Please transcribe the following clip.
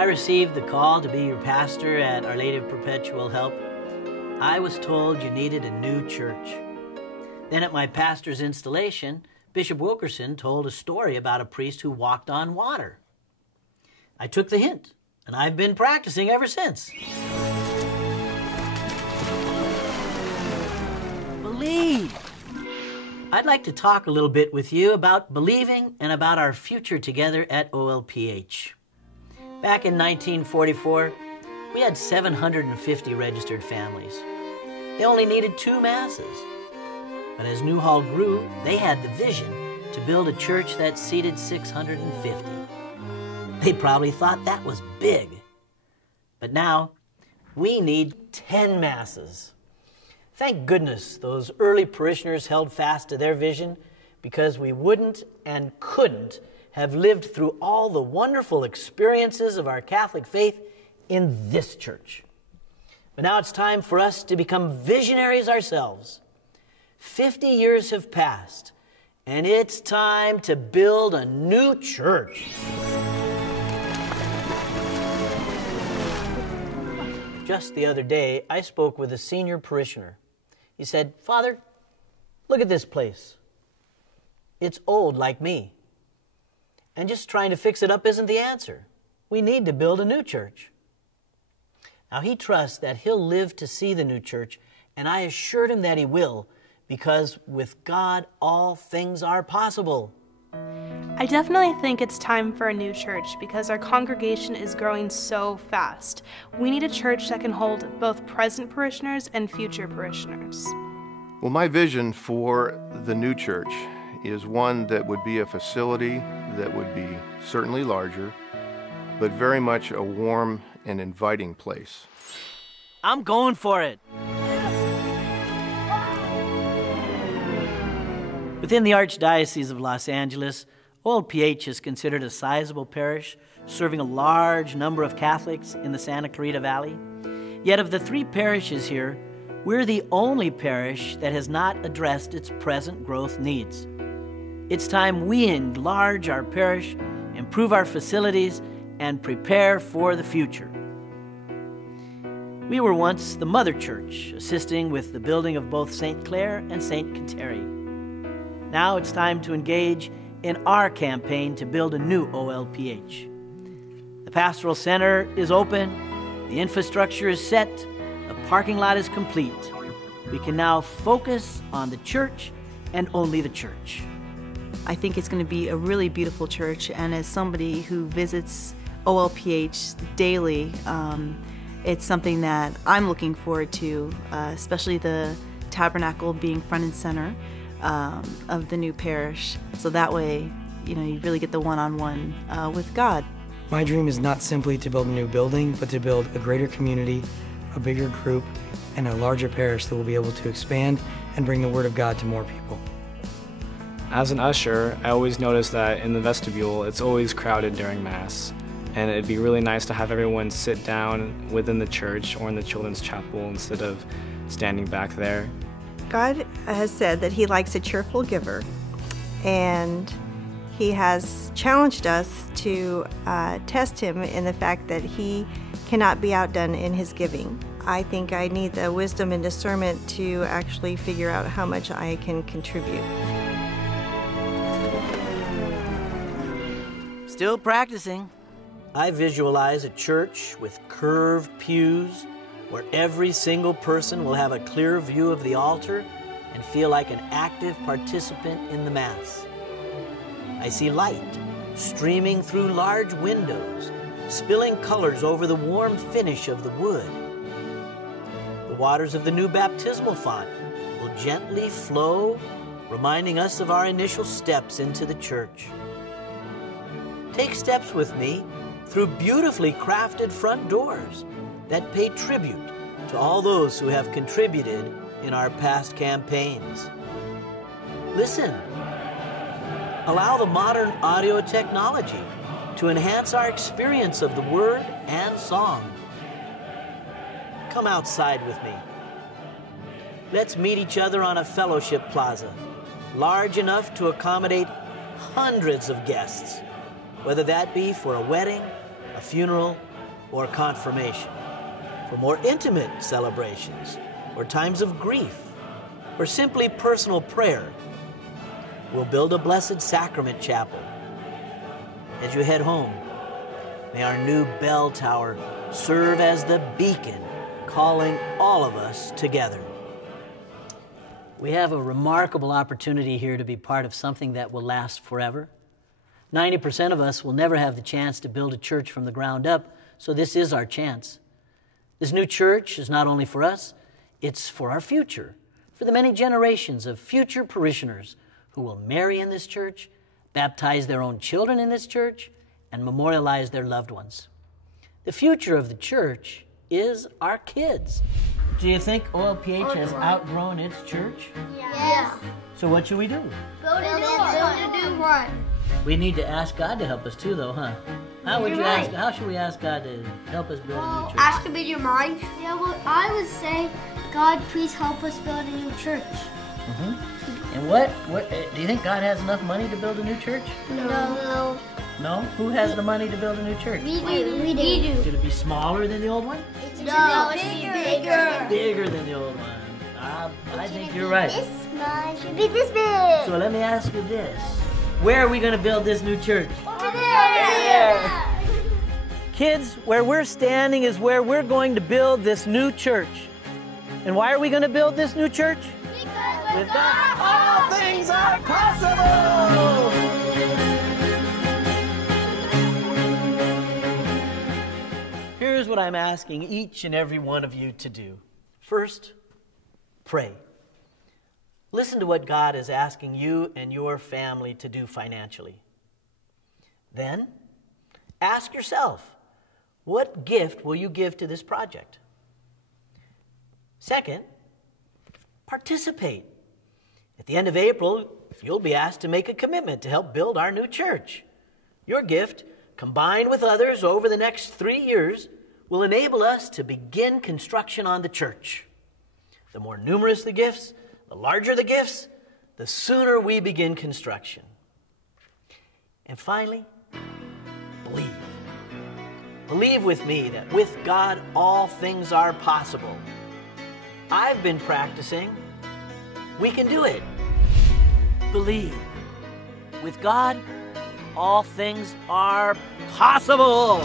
I received the call to be your pastor at Our Lady of Perpetual Help, I was told you needed a new church. Then at my pastor's installation, Bishop Wilkerson told a story about a priest who walked on water. I took the hint, and I've been practicing ever since. Believe. I'd like to talk a little bit with you about believing and about our future together at OLPH. Back in 1944, we had 750 registered families. They only needed 2 masses. But as Newhall grew, they had the vision to build a church that seated 650. They probably thought that was big. But now, we need 10 masses. Thank goodness those early parishioners held fast to their vision, because we wouldn't and couldn't have lived through all the wonderful experiences of our Catholic faith in this church. But now it's time for us to become visionaries ourselves. 50 years have passed, and it's time to build a new church. Just the other day, I spoke with a senior parishioner. He said, "Father, look at this place. It's old like me. And just trying to fix it up isn't the answer. We need to build a new church." Now, he trusts that he'll live to see the new church, and I assured him that he will, because with God, all things are possible. I definitely think it's time for a new church because our congregation is growing so fast. We need a church that can hold both present parishioners and future parishioners. Well, my vision for the new church is one that would be a facility that would be certainly larger, but very much a warm and inviting place. I'm going for it. Within the Archdiocese of Los Angeles, OLPH is considered a sizable parish, serving a large number of Catholics in the Santa Clarita Valley. Yet of the 3 parishes here, we're the only parish that has not addressed its present growth needs. It's time we enlarge our parish, improve our facilities, and prepare for the future. We were once the mother church, assisting with the building of both St. Clair and St. Kateri. Now it's time to engage in our campaign to build a new OLPH. The pastoral center is open, the infrastructure is set, the parking lot is complete. We can now focus on the church and only the church. I think it's going to be a really beautiful church, and as somebody who visits OLPH daily, it's something that I'm looking forward to, especially the tabernacle being front and center of the new parish. So that way, you really get the one-on-one with God. My dream is not simply to build a new building, but to build a greater community, a bigger group, and a larger parish that will be able to expand and bring the Word of God to more people. As an usher, I always notice that in the vestibule, it's always crowded during Mass. And it'd be really nice to have everyone sit down within the church or in the children's chapel instead of standing back there. God has said that He likes a cheerful giver, and He has challenged us to test Him in the fact that He cannot be outdone in His giving. I think I need the wisdom and discernment to actually figure out how much I can contribute. Still practicing. I visualize a church with curved pews where every single person will have a clear view of the altar and feel like an active participant in the Mass. I see light streaming through large windows, spilling colors over the warm finish of the wood. The waters of the new baptismal font will gently flow, reminding us of our initial steps into the church. Take steps with me through beautifully crafted front doors that pay tribute to all those who have contributed in our past campaigns. Listen. Allow the modern audio technology to enhance our experience of the Word and song. Come outside with me. Let's meet each other on a fellowship plaza, large enough to accommodate hundreds of guests, whether that be for a wedding, a funeral, or confirmation, for more intimate celebrations, or times of grief, or simply personal prayer. We'll build a Blessed Sacrament chapel. As you head home, may our new bell tower serve as the beacon calling all of us together. We have a remarkable opportunity here to be part of something that will last forever. 90% of us will never have the chance to build a church from the ground up, so this is our chance. This new church is not only for us, it's for our future, for the many generations of future parishioners who will marry in this church, baptize their own children in this church, and memorialize their loved ones. The future of the church is our kids. Do you think OLPH has outgrown its church? Yes. So what should we do? Build a new one. We need to ask God to help us too, though, huh? How should we ask God to help us build a new church? Ask him in your mind. Yeah, well, I would say, God, please help us build a new church. Mm-hmm. And what do you think God has enough money to build a new church? No. No? Who has the money to build a new church? We do. Should it be smaller than the old one? No, it should be bigger. Bigger than the old one. I think you're right. This small, it should be this big. So let me ask you this. Where are we going to build this new church? Over there. Kids, where we're standing is where we're going to build this new church. And why are we going to build this new church? Because With God, all things are possible! Here's what I'm asking each and every one of you to do. First, pray. Listen to what God is asking you and your family to do financially. Then, ask yourself, what gift will you give to this project? Second, participate. At the end of April, you'll be asked to make a commitment to help build our new church. Your gift, combined with others over the next 3 years, will enable us to begin construction on the church. The more numerous the gifts, the larger the gifts, the sooner we begin construction. And finally, believe. Believe with me that with God, all things are possible. I've been practicing. We can do it. Believe. With God, all things are possible.